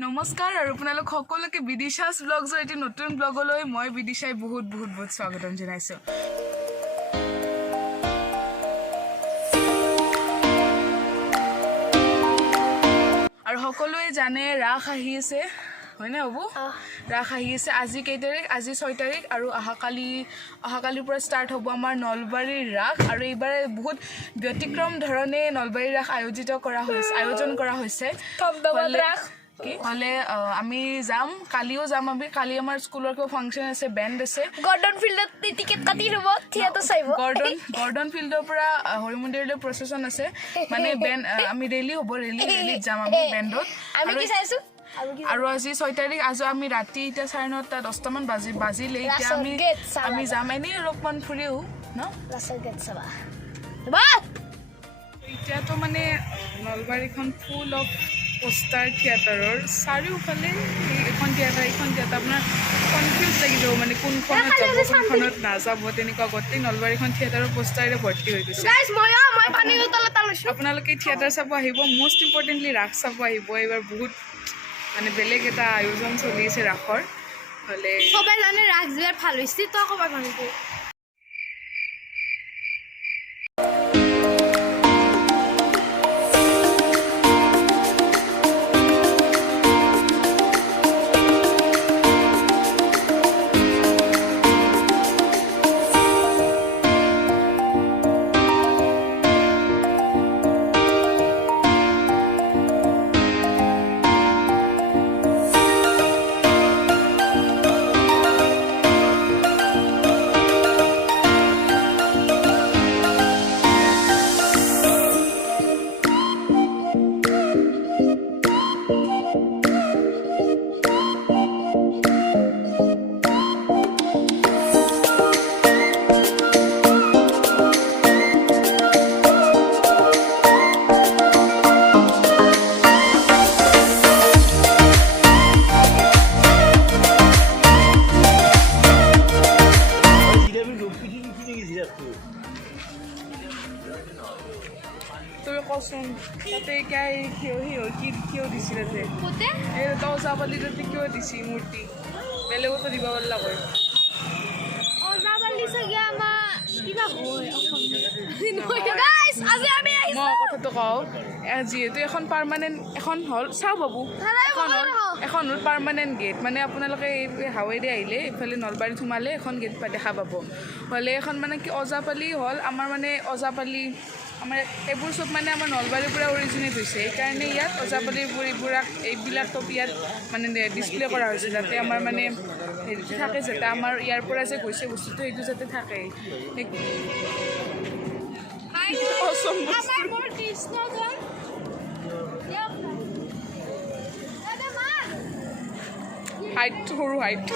নমস্কাৰ আৰু আপোনালোক সকলোকে বিদিশাস ব্লগৰ এটি নতুন ব্লগলৈ মই বিদিশাই বহুত স্বাগতম জনাইছো। আৰু সকলোৱে জানে ৰাস আহি আছে হয়নে বাবু ৰাস আহি আছে আজি কেই তাৰিখ আজি 6 তাৰিখ আৰু অহাকালিৰ পৰা ষ্টাৰ্ট হ'ব আমাৰ নলবাৰীৰ ৰাস আৰু এইবাৰ বহুত ব্যতিক্ৰম ধৰণে নলবাৰীৰ ৰাস আয়োজন কৰা হৈছে হলে আমি যাম কালিও যাম আমি কালি আমাৰ স্কুলৰ ফাংচন আছে বেণ্ড আছে গৰ্ডন ফিল্ডত টিকেট কাটি ল'ব থিয়েটাৰ চাইব গৰ্ডন ফিল্ডৰ পৰা হৰি মন্দিৰলৈ প্ৰচেছন আছে মানে বেণ্ড আমি ৰেলী যাম আমি বেণ্ডত আমি কি চাইছো আৰু আজি 6 তাৰিখ আজি আমি ৰাতি এতিয়া 9:30 10টা মান বাজিলে এতিয়া আমি যাম এনেই অলপমান ফুৰিও ন লাষ্টৰ গেট চাবা এতিয়াতো মানে নলবাৰীখন ফুল অফ পোষ্টাৰ থিয়েটাৰৰ চাৰিওফালে এখন থিয়েটাৰ আপোনাৰ কনফিউজ লাগি যাব মানে কোনখনত যাব কোনখনত নাযাব তেনেকুৱা গোটেই নলবাৰীখন থিয়েটাৰৰ পোষ্টাৰেৰে ভৰ্তি হৈ গৈছে আপোনালোকে থিয়েটাৰ চাব আহিব মষ্ট ইম্পৰ্টেণ্টলি ৰাস চাব আহিব এইবাৰ বহুত মানে বেলেগ এটা আয়োজন চলি আছে ৰাসৰ হলে সবাই জানে ৰাস যোৱাৰ ভাল হৈছে তই ক'বা জানিবি তুমি কচোন তাতে কিয় দিছিলে এই ওজাপালি তাতে কিয় দিছি মূৰ্তি বেলেগতো দিব পাৰিলা হয় ওজাপালি চাগে আমাৰ কিবা হয় মই কথাটো কওঁ যিহেতু এখন পাৰ্মানেণ্ট এখন হল চাওঁ বাবু এখন হ'ল পাৰ্মানেণ্ট গেট মানে আপোনালোকে এই হাৱেদি আহিলে এইফালে নলবাৰীত সোমালে এখন গেট দেখা পাব হ'লে এখন মানে কি ওজাপালি হ'ল আমাৰ মানে ওজাপালি আমাৰ এইবোৰ চব মানে আমাৰ নলবাৰীৰ পৰা অৰিজিনেট হৈছে সেইকাৰণে ইয়াত ওজাপালিবোৰ এইবিলাক টপ ইয়াত মানে ডিছপ্লে কৰা হৈছে যাতে আমাৰ মানে হেৰি থাকে যাতে আমাৰ ইয়াৰ পৰা যে গৈছে বস্তুটো সেইটো যাতে থাকে হাইট সৰু হাইট